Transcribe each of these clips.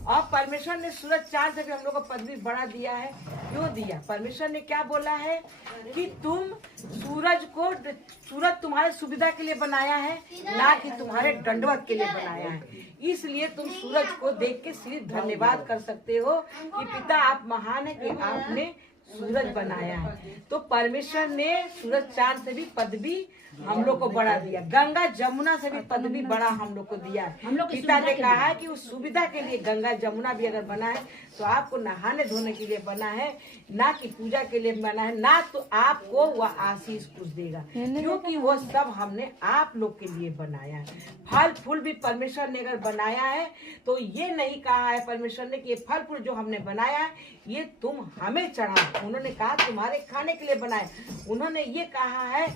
और परमेश्वर ने सूरज चांद से भी हम लोग को पदवी बढ़ा दिया है। क्यों दिया? परमेश्वर ने क्या बोला है कि तुम सूरज तुम्हारे सुविधा के लिए बनाया है, ना कि तुम्हारे दंडवत के लिए बनाया है। इसलिए तुम सूरज को देख के सिर्फ धन्यवाद कर सकते हो कि पिता आप महान है कि आपने सूरज बनाया है। तो परमेश्वर ने सूरज चांद से भी पदवी हम लोग को बढ़ा दिया, गंगा जमुना से भी पदवी बढ़ा हम लोग को दिया है। पिता ने कहा है कि उस सुविधा के लिए गंगा जमुना भी अगर बना है तो आपको नहाने धोने के लिए बना है, ना कि पूजा के लिए बना है, ना तो आपको वह आशीष कुछ देगा, क्योंकि वो सब हमने आप लोग के लिए बनाया है। फल फूल भी परमेश्वर ने अगर बनाया है तो ये नहीं कहा है परमेश्वर ने कि ये फल फूल जो हमने बनाया है ये तुम हमें चढ़ाओ। उन्होंने कहा तुम्हारे खाने के लिए बनाए। उन्होंने ये कहा है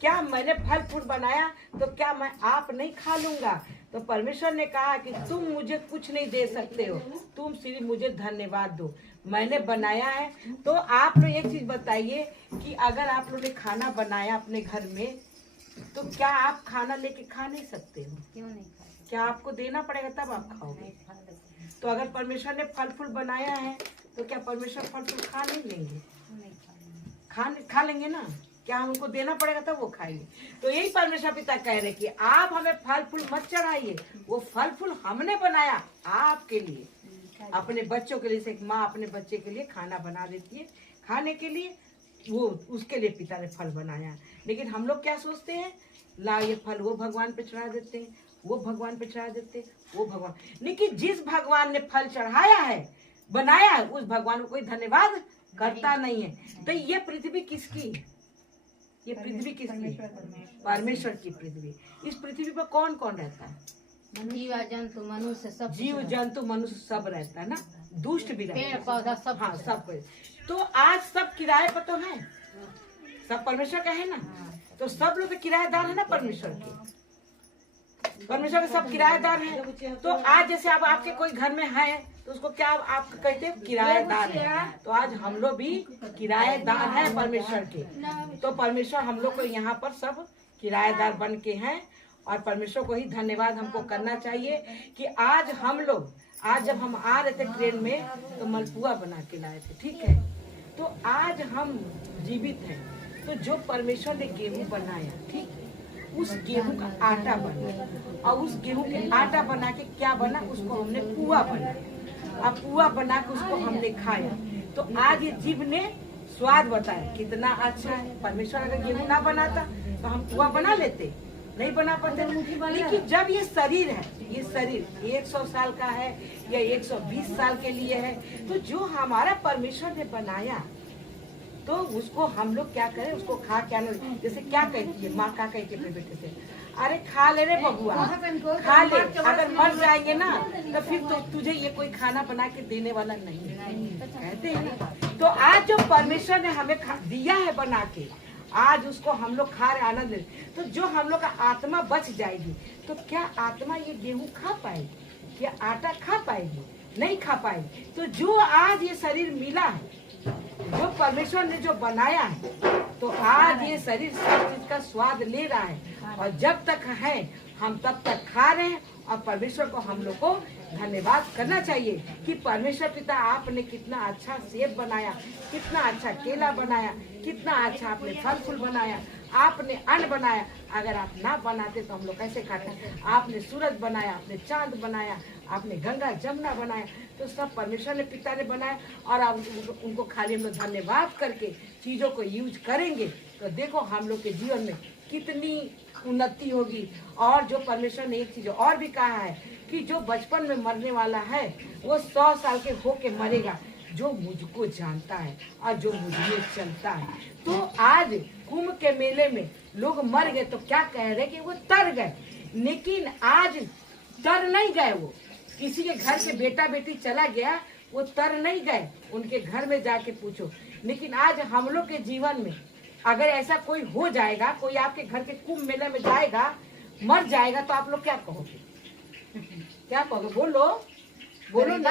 क्या मैंने फल फूल बनाया तो क्या मैं आप नहीं खा लूंगा? तो परमेश्वर ने कहा कि तुम मुझे कुछ नहीं दे सकते हो, तुम सिर्फ मुझे धन्यवाद दो, मैंने बनाया है। तो आप लोग एक चीज बताइए कि अगर आप लोग ने खाना बनाया अपने घर में तो क्या आप खाना लेके खा नहीं सकते हो? क्यों नहीं खाते? क्या आपको देना पड़ेगा तब आप खाओगे? तो अगर परमेश्वर ने फल फूल बनाया है तो क्या परमेश्वर फल फूल खा नहीं लेंगे? खा लेंगे ना। क्या हमको देना पड़ेगा तब वो खाएंगे? तो यही परमेश्वर पिता कह रहे कि आप हमें फल फूल मत चढ़ाइए, वो फल फूल हमने बनाया आपके लिए, अपने बच्चों के लिए। से एक माँ अपने बच्चे के लिए खाना बना देती है खाने के लिए, वो उसके लिए पिता ने फल बनाया। लेकिन हम लोग क्या सोचते हैं, ला ये फल वो भगवान पे चढ़ा देते हैं, वो भगवान पे चढ़ा देते हैं, वो भगवान। लेकिन जिस भगवान ने फल चढ़ाया है बनाया है उस भगवान को कोई धन्यवाद करता नहीं है। तो ये पृथ्वी किसकी? ये पृथ्वी किसकी? परमेश्वर की पृथ्वी। इस पृथ्वी पर कौन कौन रहता है? जीव जंतु मनुष्य सब, जीव जंतु मनुष्य सब रहता है ना, दुष्ट भी रहता है, पेड़ पौधा सब। हाँ सब कुछ। तो आज सब किराए पर तो है, सब परमेश्वर का है ना। तो सब लोग तो किराएदार है ना परमेश्वर के, परमेश्वर के सब किराएदार हैं। तो आज जैसे अब आपके कोई घर में है तो उसको क्या आप कहते हैं? किराएदार है। तो आज हम लोग भी किराएदार हैं परमेश्वर के। तो परमेश्वर हम लोग को यहाँ पर सब किराएदार बन के हैं और परमेश्वर को ही धन्यवाद हमको करना चाहिए कि आज हम लोग, आज जब हम आ रहे थे ट्रेन में तो मलपुआ बना के लाए थे, ठीक है। तो आज हम जीवित हैं तो जो परमेश्वर ने गेहूं बनाया, ठीक, उस गेहूं का आटा बना और उस गेहूं के आटा बना के क्या बना, उसको हमने पुआ बनाया और पुआ बना के उसको हमने खाया। तो आज ये जीव ने स्वाद बताया कितना अच्छा है। परमेश्वर अगर गेहूं ना बनाता तो हम पुआ बना लेते? नहीं बना पाते। लेकिन जब ये शरीर है, ये शरीर 100 साल का है या 120 साल के लिए है, तो जो हमारा परमेश्वर ने बनाया तो उसको हम लोग क्या करें, उसको खा क्या नहीं। जैसे क्या कहती है माँ, क्या कहती है बेटे से, अरे खा ले रे बबुआ, खा ले, अगर मर जाएंगे ना तो फिर तो तुझे ये कोई खाना बना के देने वाला नहीं है, कहते हैं ना। तो आज जो परमेश्वर ने हमें दिया है बना के, आज उसको हम लोग खा रहे, आनंद ले। तो जो हम लोग का आत्मा बच जाएगी तो क्या आत्मा ये गेहूं खा पाएगी? क्या आटा खा पाएगी? नहीं खा पाएगी। तो जो आज ये शरीर मिला है, जो परमेश्वर ने जो बनाया है, तो आज ये शरीर सब चीज का स्वाद ले रहा है और जब तक है हम तब तक खा रहे हैं। और परमेश्वर को हम लोग को धन्यवाद करना चाहिए कि परमेश्वर पिता आपने कितना अच्छा सेब बनाया, कितना अच्छा केला बनाया, कितना अच्छा आपने फल फूल बनाया, आपने अन्न बनाया। अगर आप ना बनाते तो हम लोग कैसे खाते? आपने सूरज बनाया, आपने चांद बनाया, आपने गंगा जमुना बनाया, तो सब परमेश्वर ने पिता ने बनाया। और आप उनको खाली हम लोग धन्यवाद करके चीजों को यूज करेंगे तो देखो हम लोग के जीवन में कितनी उन्नति होगी। और जो परमेश्वर ने एक चीज और भी कहा है कि जो बचपन में मरने वाला है वो 100 साल के होके मरेगा, जो मुझको जानता है और जो मुझ में चलता है। तो आज कुंभ के मेले में लोग मर गए तो क्या कह रहे कि वो तर गए, लेकिन आज तर नहीं गए। वो किसी के घर के बेटा बेटी चला गया, वो तर नहीं गए, उनके घर में जाके पूछो। लेकिन आज हम लोग के जीवन में अगर ऐसा कोई हो जाएगा, कोई आपके घर के कुंभ मेले में जाएगा, मर जाएगा, तो आप लोग क्या कहोगे? क्या कहोगे? बोलो बोलो ना।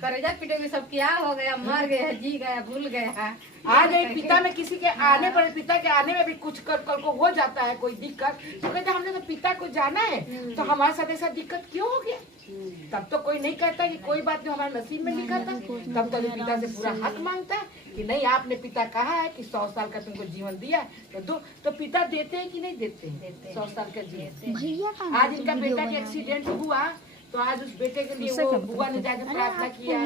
करेजा पिटोगी, सब क्या हो गया, मर गया, जी गया, भूल गया। आज एक पिता में किसी के आने पर, पिता के आने में भी कुछ कल को हो जाता है कोई दिक्कत, तो कहते हमने तो पिता को जाना है, तो हमारे साथ ऐसा दिक्कत क्यों हो गया? तब तो कोई नहीं कहता कि कोई बात नहीं हमारे नसीब में लिखा था। तब तो पिता से पूरा हक मांगता है कि नहीं, आपने पिता कहा है कि 100 साल का तुमको जीवन दिया है तो पिता देते हैं कि नहीं देते हैं 100 साल का जीवन। आज इनका बेटा के एक्सीडेंट हुआ तो आज उस बेटे के लिए वो बुआ ने जाकर प्रार्थना किया।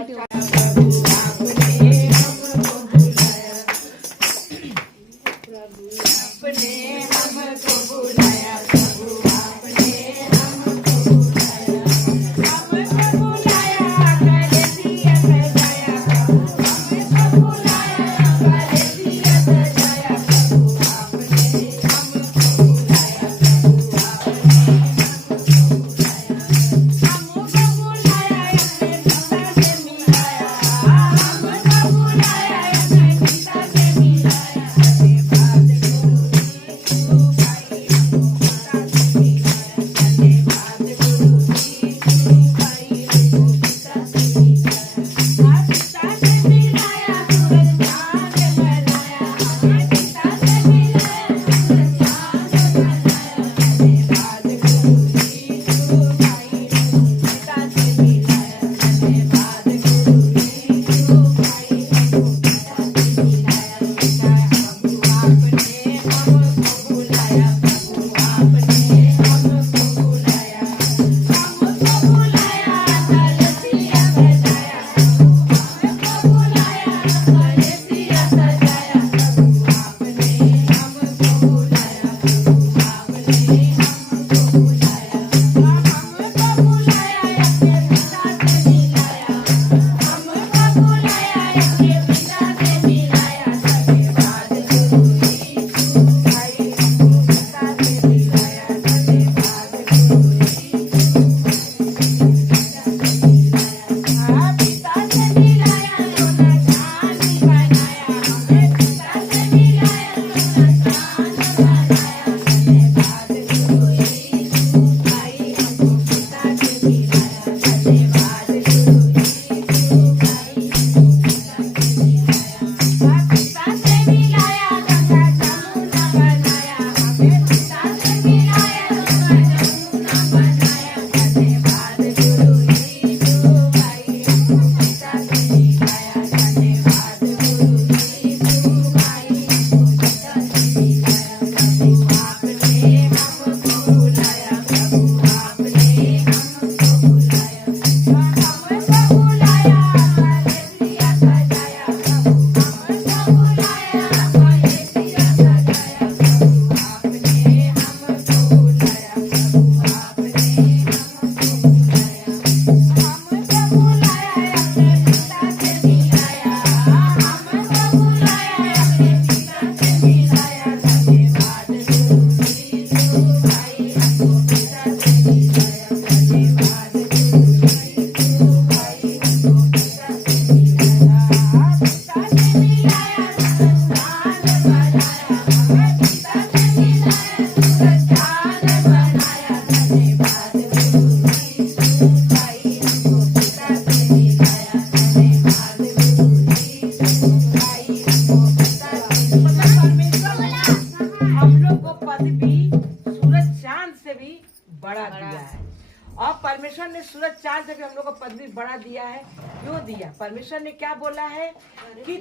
परमेश्वर ने सूरज चांद से भी हम लोग को पदवी बढ़ा दिया है। क्यों दिया? परमेश्वर ने क्या बोला है कि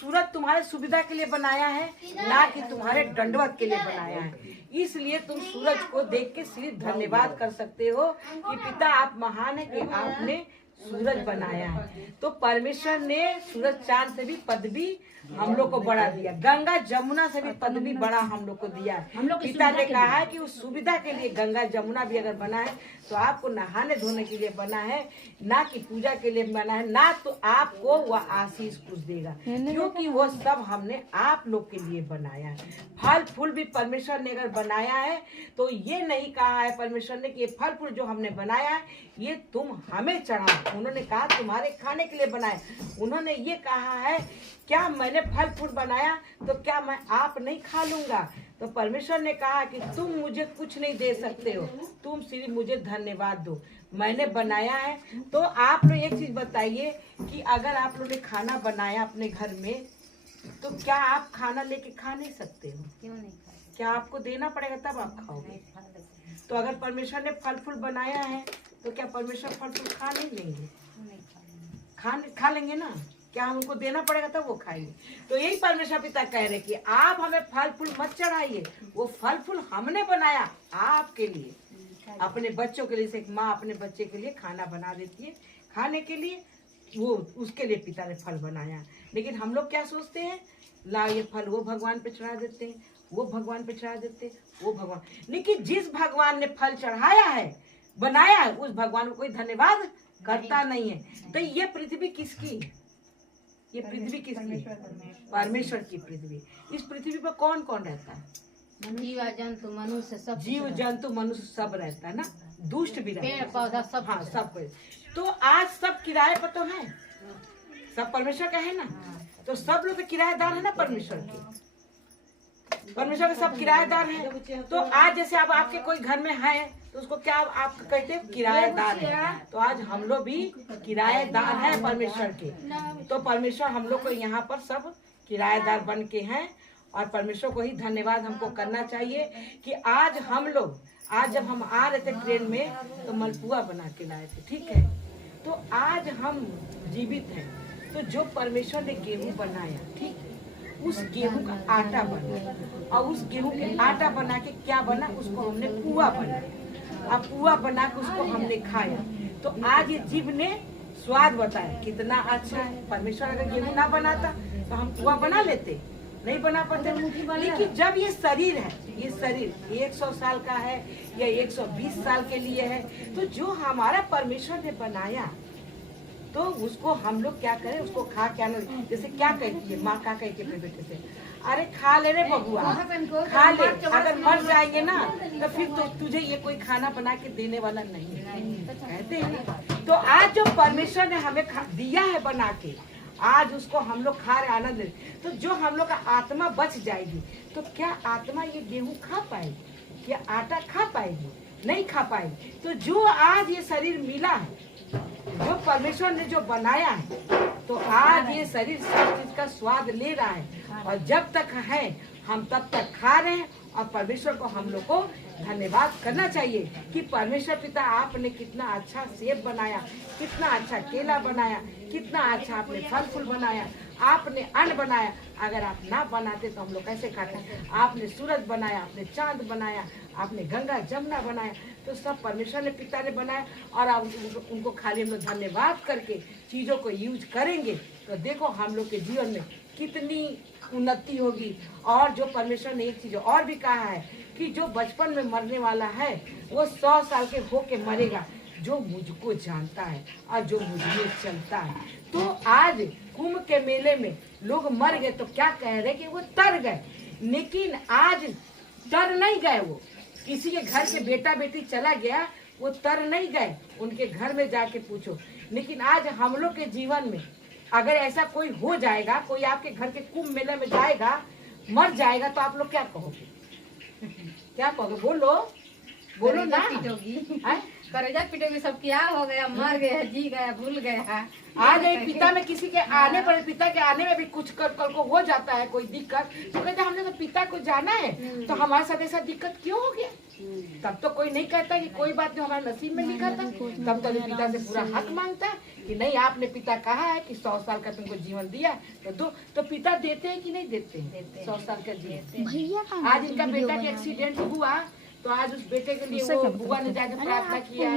सूरज तुम्हारे सुविधा के लिए बनाया है, ना कि तुम्हारे दंडवत के लिए बनाया है। इसलिए तुम सूरज को देख के सिर्फ धन्यवाद कर सकते हो कि पिता आप महान है कि आपने सूरज बनाया है। तो परमेश्वर ने सूरज चांद से भी पदवी हम लोग को बढ़ा दिया, गंगा जमुना से भी पदवी बड़ा हम लोग को दिया है। पिता ने कहा है कि उस सुविधा के लिए गंगा जमुना भी अगर बना है तो आपको नहाने धोने के लिए बना है, ना कि पूजा के लिए बना है, ना तो आपको वह आशीष कुछ देगा, क्योंकि वो सब हमने आप लोग के लिए बनाया है। फल फूल भी परमेश्वर ने अगर बनाया है तो ये नहीं कहा है परमेश्वर ने कि ये फल फूल जो हमने बनाया है ये तुम हमें चढ़ाओ। उन्होंने कहा तुम्हारे खाने के लिए बनाए। उन्होंने ये कहा है क्या मैंने फल फूल बनाया तो क्या मैं आप नहीं खा लूंगा? तो परमेश्वर ने कहा कि तुम मुझे कुछ नहीं दे सकते हो, तुम सिर्फ मुझे धन्यवाद दो, मैंने बनाया है। तो आप लोग एक चीज बताइए कि अगर आप लोग ने खाना बनाया अपने घर में तो क्या आप खाना लेके खा नहीं सकते हो? क्यों नहीं खाते? क्या आपको देना पड़ेगा तब आप खाओगे? तो अगर परमेश्वर ने फल फूल बनाया है तो क्या परमेश्वर फल फूल खा नहीं लेंगे? खा लेंगे ना। क्या हम उनको देना पड़ेगा तब वो खाएंगे? तो यही परमेश्वर पिता कह रहे कि आप हमें फल फूल मत चढ़ाइए, वो फल फूल हमने बनाया आपके लिए, अपने बच्चों के लिए। से एक माँ अपने बच्चे के लिए खाना बना देती है खाने के लिए, वो उसके लिए पिता ने फल बनाया। लेकिन हम लोग क्या सोचते हैं, ला ये फल वो भगवान पे चढ़ा देते हैं, वो भगवान पे चढ़ा देते हैं, वो भगवान। लेकिन जिस भगवान ने फल चढ़ाया है, बनाया है, उस भगवान को कोई धन्यवाद करता नहीं है। तो ये पृथ्वी किसकी? ये पृथ्वी किसकी? परमेश्वर की पृथ्वी। इस पृथ्वी पर कौन कौन रहता है? जीव जंतु मनुष्य सब, जीव जंतु मनुष्य सब रहता है ना, दुष्ट भी रहता है, पेड़ पौधा सब। हाँ सब कुछ। तो आज सब किराए पर तो है, सब परमेश्वर का है ना। तो सब लोग तो किराएदार है ना परमेश्वर के। परमेश्वर के सब किराएदार हैं। तो आज जैसे अब आपके कोई घर में है तो उसको क्या आप कहते हैं? किराएदार है। तो आज हम लोग भी किराएदार हैं परमेश्वर के। तो परमेश्वर हम लोग को यहाँ पर सब किराएदार बन के हैं, और परमेश्वर को ही धन्यवाद हमको करना चाहिए कि आज हम लोग, आज जब हम आ रहे थे ट्रेन में तो मलपुआ बना के लाए थे, ठीक है। तो आज हम जीवित हैं। तो जो परमेश्वर ने गेहूं बनाया, ठीक, उस गेहूं का आटा बना, और उस गेहूं के आटा बना के क्या बना, उसको हमने पुआ बना। अब पुआ बना के उसको हमने खाया। तो आज ये जीव ने स्वाद बताया कितना अच्छा है। परमेश्वर अगर गेहूं ना बनाता तो हम पुआ बना लेते? नहीं बना पाते। लेकिन जब ये शरीर है, ये शरीर 100 साल का है या 120 साल के लिए है, तो जो हमारा परमेश्वर ने बनाया तो उसको हम लोग क्या करें, उसको खा क्या ना। जैसे क्या कहती है माँ, क्या कहती है अपने बेटे से, अरे खा ले रे बबुआ, खा ले, अगर मर जाएंगे ना तो फिर तो तुझे ये कोई खाना बना के देने वाला नहीं है, कहते हैं। तो आज जो परमेश्वर ने हमें दिया है बना के, आज उसको हम लोग खा रहे, आनंद ले। तो जो हम लोग का आत्मा बच जाएगी, तो क्या आत्मा ये गेहूं खा पाएगी? क्या आटा खा पाएगी? नहीं खा पाएगी। तो जो आज ये शरीर मिला है, जो परमेश्वर ने जो बनाया है, तो आज ये शरीर सब चीज का स्वाद ले रहा है, और जब तक है हम तब तक खा रहे हैं। और परमेश्वर को हम लोग को धन्यवाद करना चाहिए कि परमेश्वर पिता आपने कितना अच्छा सेब बनाया, कितना अच्छा केला बनाया, कितना अच्छा आपने फल फूल बनाया, आपने अन्न बनाया। अगर आप ना बनाते तो हम लोग कैसे खाते? आपने सूरज बनाया, आपने चांद बनाया, आपने गंगा जमुना बनाया, तो सब परमेश्वर ने पिता ने बनाया। और आप उनको खाली हम लोग धन्यवाद करके चीजों को यूज करेंगे तो देखो हम लोग के जीवन में कितनी उन्नति होगी। और जो परमेश्वर ने एक चीज और भी कहा है कि जो बचपन में मरने वाला है वो 100 साल के होके मरेगा, जो मुझको जानता है और जो मुझ में चलता है। तो आज कुंभ के मेले में लोग मर गए तो क्या कह रहे कि वो तर गए, लेकिन आज तर नहीं गए। वो किसी के घर के बेटा बेटी चला गया, वो तर नहीं गए, उनके घर में जाके पूछो। लेकिन आज हम लोग के जीवन में अगर ऐसा कोई हो जाएगा, कोई आपके घर के कुंभ मेले में जाएगा, मर जाएगा, तो आप लोग क्या कहोगे? क्या कहोगे? बोलो बोलो ना। करेजा पिटोगी, सब क्या हो गया, मर गया, जी गया, भूल गया। आज एक पिता में किसी के आने पर, पिता के आने में भी कुछ कल को हो जाता है कोई दिक्कत, तो कहते हमने तो पिता को जाना है, तो हमारे साथ ऐसा दिक्कत क्यों हो गया? तब तो कोई नहीं कहता कि कोई बात नहीं, हमारे नसीब में लिखा था। तब तो पिता से पूरा हक मांगता है कि नहीं, आपने पिता कहा है कि 100 साल का तुमको जीवन दिया तो दो। तो पिता देते हैं कि नहीं देते हैं 100 साल का जीवन? आज इनका बेटा का एक्सीडेंट हुआ तो आज उस बेटे के लिए वो बुआ ने जाकर प्रार्थना किया।